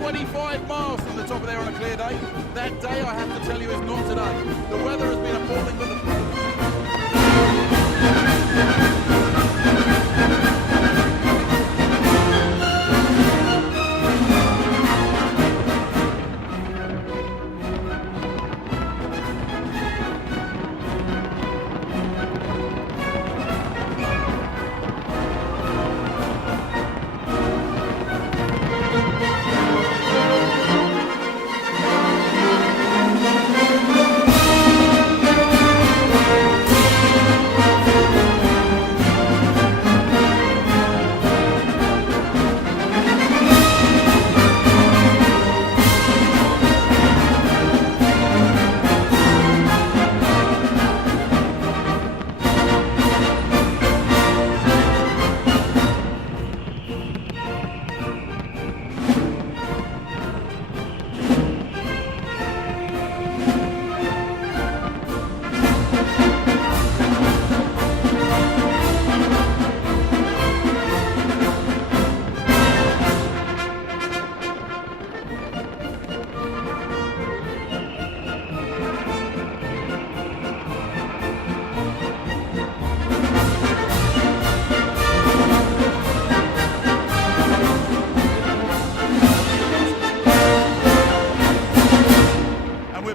25 miles from the top of there on a clear day. That day, I have to tell you, is not today. The weather has been appalling, but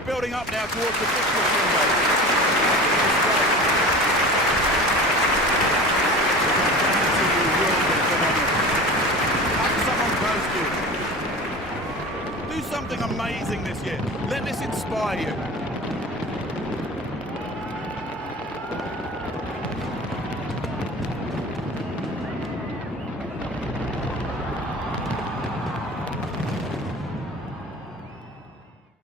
building up now towards the fixture window. Do something amazing this year. Let this inspire you.